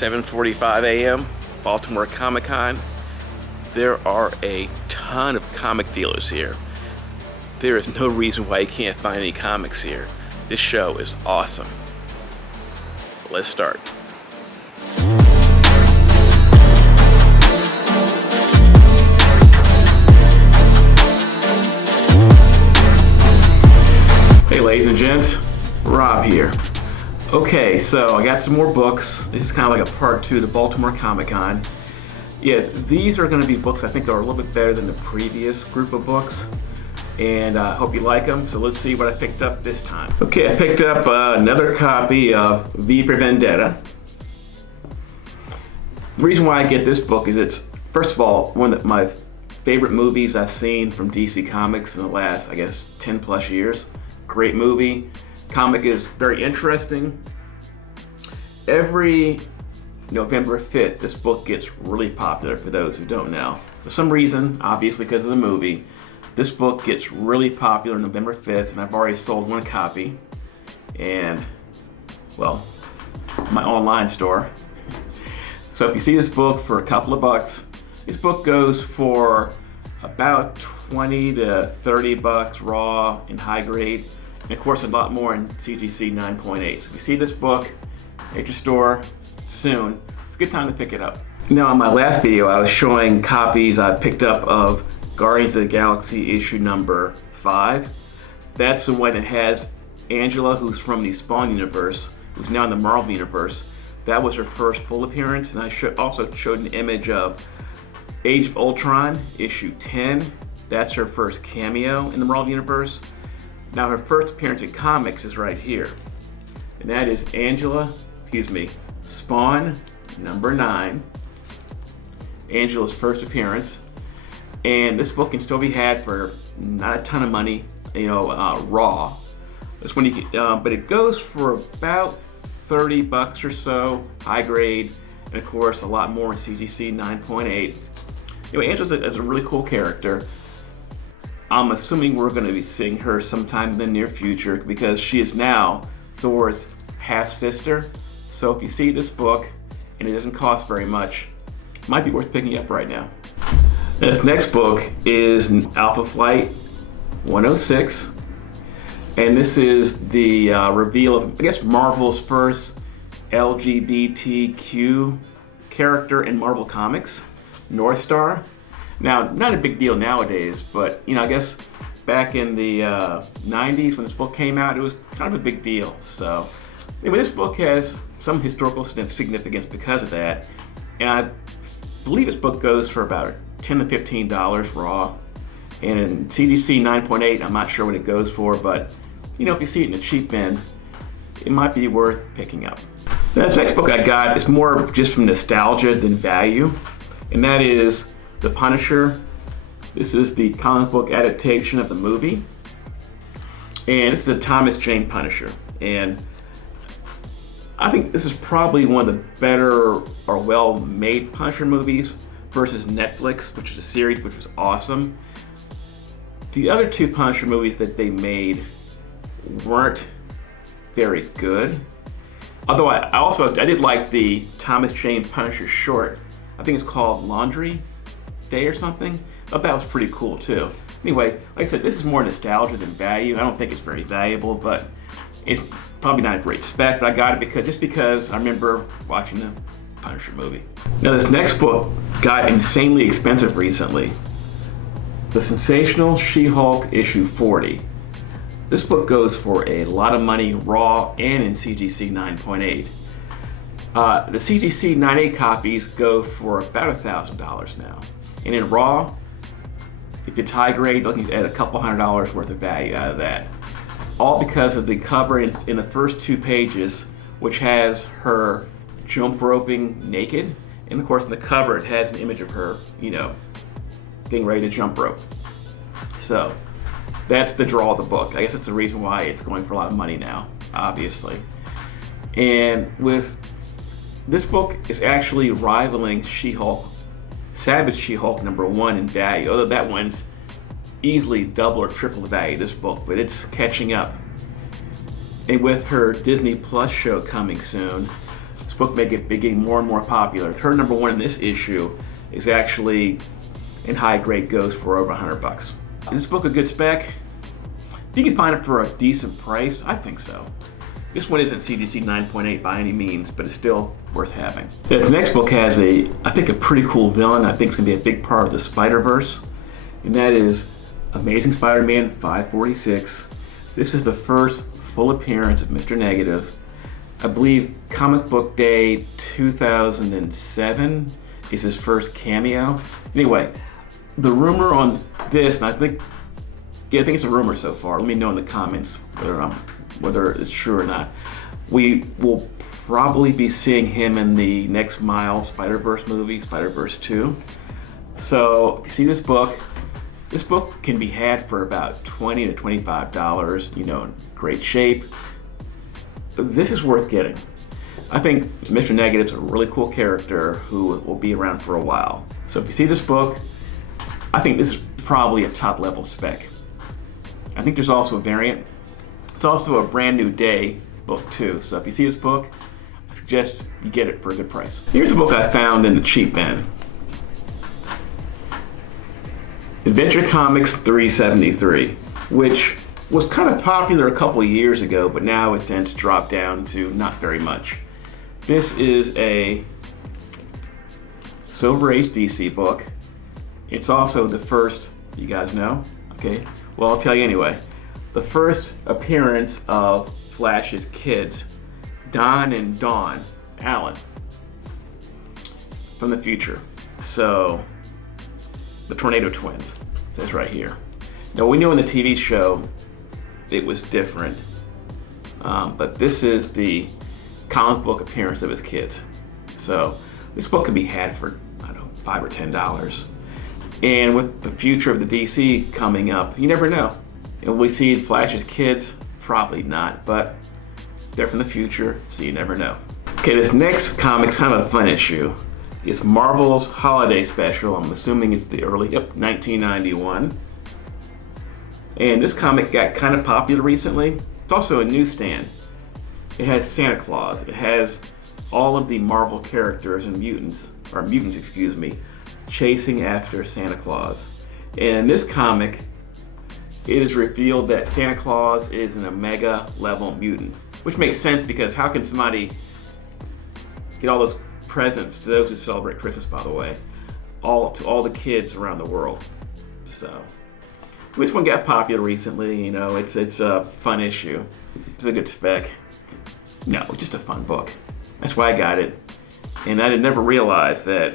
7:45 a.m., Baltimore Comic Con. There are a ton of comic dealers here. There is no reason why you can't find any comics here. This show is awesome. Let's start. Hey ladies and gents, Rob here. Okay, so I got some more books. This is kind of like a part 2 to Baltimore Comic Con. Yeah, these are going to be books I think are a little bit better than the previous group of books. And I hope you like them. So let's see what I picked up this time. Okay, I picked up another copy of V for Vendetta. The reason why I get this book is it's, first of all, one of my favorite movies I've seen from DC Comics in the last, I guess, 10 plus years. Great movie. Comic is very interesting. Every November 5th, this book gets really popular for those who don't know. For some reason, obviously because of the movie, this book gets really popular November 5th, and I've already sold one copy. And, well, my online store. So if you see this book for a couple of bucks, this book goes for about 20 to 30 bucks raw in high grade. And of course, a lot more in CGC 9.8. So if you see this book at your store soon, it's a good time to pick it up. Now, in my last video, I was showing copies I picked up of Guardians of the Galaxy issue number 5. That's the one that has Angela, who's from the Spawn universe, who's now in the Marvel universe. That was her first full appearance, and I also showed an image of Age of Ultron, issue 10. That's her first cameo in the Marvel universe. Now her first appearance in comics is right here. And that is Spawn number 9. Angela's first appearance. And this book can still be had for not a ton of money, raw. This one but it goes for about 30 bucks or so, high grade, and of course a lot more in CGC 9.8. Angela's a really cool character. I'm assuming we're going to be seeing her sometime in the near future because she is now Thor's half-sister. So if you see this book and it doesn't cost very much, it might be worth picking up right now. This next book is Alpha Flight 106. And this is the reveal of, I guess, Marvel's first LGBTQ character in Marvel Comics, North Star. Now, not a big deal nowadays, but I guess back in the 90s when this book came out, it was kind of a big deal. So anyway, this book has some historical significance because of that. And I believe this book goes for about $10 to $15 raw. And in CGC 9.8, I'm not sure what it goes for, but if you see it in the cheap end, it might be worth picking up. Now, this next book I got is more just from nostalgia than value, and that is The Punisher. This is the comic book adaptation of the movie. And this is a Thomas Jane Punisher. And I think this is probably one of the better or well-made Punisher movies versus Netflix, which is a series which was awesome. The other two Punisher movies that they made weren't very good. Although I did like the Thomas Jane Punisher short. I think it's called Laundry Day or something. I thought that was pretty cool too. Anyway, like I said, this is more nostalgia than value. I don't think it's very valuable, but it's probably not a great spec, but I got it because I remember watching the Punisher movie. Now this next book got insanely expensive recently. The Sensational She-Hulk issue 40. This book goes for a lot of money raw and in CGC 9.8. The CGC 9.8 copies go for about $1,000 now. And in raw, if it's high grade, looking at a couple $100 worth of value out of that. All because of the cover in the first 2 pages, which has her jump roping naked. And of course in the cover it has an image of her, getting ready to jump rope. So that's the draw of the book. I guess that's the reason why it's going for a lot of money now, obviously. And with this book is actually rivaling She-Hulk, Savage She-Hulk number 1 in value, although that one's easily double or triple the value of this book, but it's catching up. And with her Disney Plus show coming soon, book may be getting more and more popular. Her number one in this issue is actually in high grade Ghost for over $100. Is this book a good spec? If you can find it for a decent price, I think so. This one isn't CGC 9.8 by any means, but it's still worth having. The next book has I think a pretty cool villain. I think it's gonna be a big part of the Spider-Verse, and that is Amazing Spider-Man 546. This is the first full appearance of Mr. Negative. I believe Comic Book Day 2007 is his first cameo. Anyway, the rumor on this, and I think it's a rumor so far. Let me know in the comments whether it's true or not. We will probably be seeing him in the next Miles Spider-Verse movie, Spider-Verse 2. So if you see this book can be had for about $20 to $25, you know, in great shape. This is worth getting. I think Mr. Negative's a really cool character who will be around for a while. So if you see this book, I think this is probably a top level spec. I think there's also a variant. It's also a brand new day book too. So if you see this book, I suggest you get it for a good price. Here's a book I found in the cheap bin. Adventure Comics 373, which was kind of popular a couple of years ago, but now it's since dropped down to not very much. This is a Silver Age DC book. It's also the first, you guys know? Okay, well I'll tell you anyway. The first appearance of Flash's kids, Don and Dawn Allen, from the future. So, the Tornado Twins, it says right here. Now we know in the TV show it was different, but this is the comic book appearance of his kids. So this book can be had for, I don't know, $5 or $10. And with the future of the DC coming up, you never know. And will we see Flash's kids? Probably not, but they're from the future, so you never know. Okay, this next comic's kind of a fun issue. It's Marvel's Holiday Special. I'm assuming it's the early, 1991. And this comic got kind of popular recently. It's also a newsstand. It has Santa Claus. It has all of the Marvel characters and mutants, excuse me, chasing after Santa Claus. And in this comic, it is revealed that Santa Claus is an Omega level mutant, which makes sense because how can somebody get all those presents to those who celebrate Christmas, by the way, to all the kids around the world? So this one got popular recently. You know, it's a fun issue. It's a good spec. No, just a fun book. That's why I got it. And I had never realized that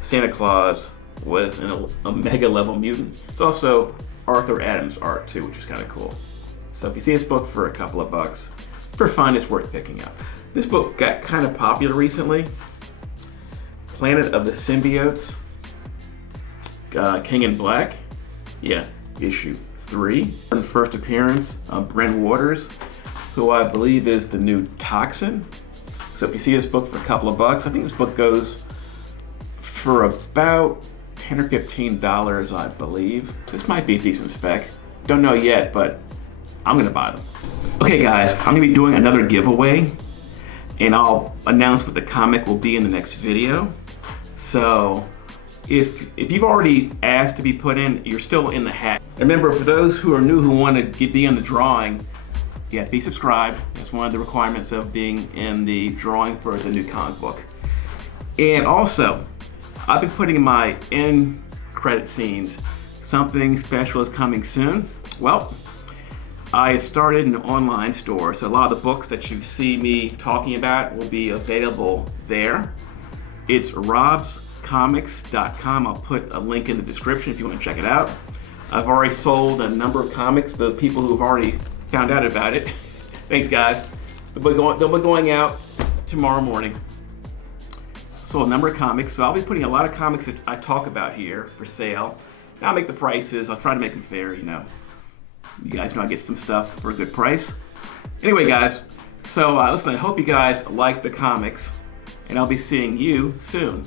Santa Claus was an Omega level mutant. It's also Arthur Adams art too, which is kind of cool. So if you see this book for a couple of bucks, for fun, it's worth picking up. This book got kind of popular recently. Planet of the Symbiotes, King in Black, yeah, issue 3. First appearance of Brent Waters, who I believe is the new Toxin. So if you see this book for a couple of bucks, I think this book goes for about $10 or $15, I believe. This might be a decent spec. Don't know yet, but I'm gonna buy them. Okay guys, I'm gonna be doing another giveaway, and I'll announce what the comic will be in the next video. So if you've already asked to be put in, you're still in the hat. Remember, for those who are new who want to be in the drawing, you have to be subscribed. That's one of the requirements of being in the drawing for the new comic book. And also, I've been putting in my end credit scenes, something special is coming soon. Well, I started an online store, so a lot of the books that you see me talking about will be available there. It's robscomics.com. I'll put a link in the description if you want to check it out. I've already sold a number of comics to the people who've already found out about it. Thanks guys. They'll be going out tomorrow morning. Sold a number of comics, so I'll be putting a lot of comics that I talk about here for sale. I'll make the prices, I'll try to make them fair, you know. You guys know I get some stuff for a good price. Anyway guys, so listen, I hope you guys like the comics, and I'll be seeing you soon.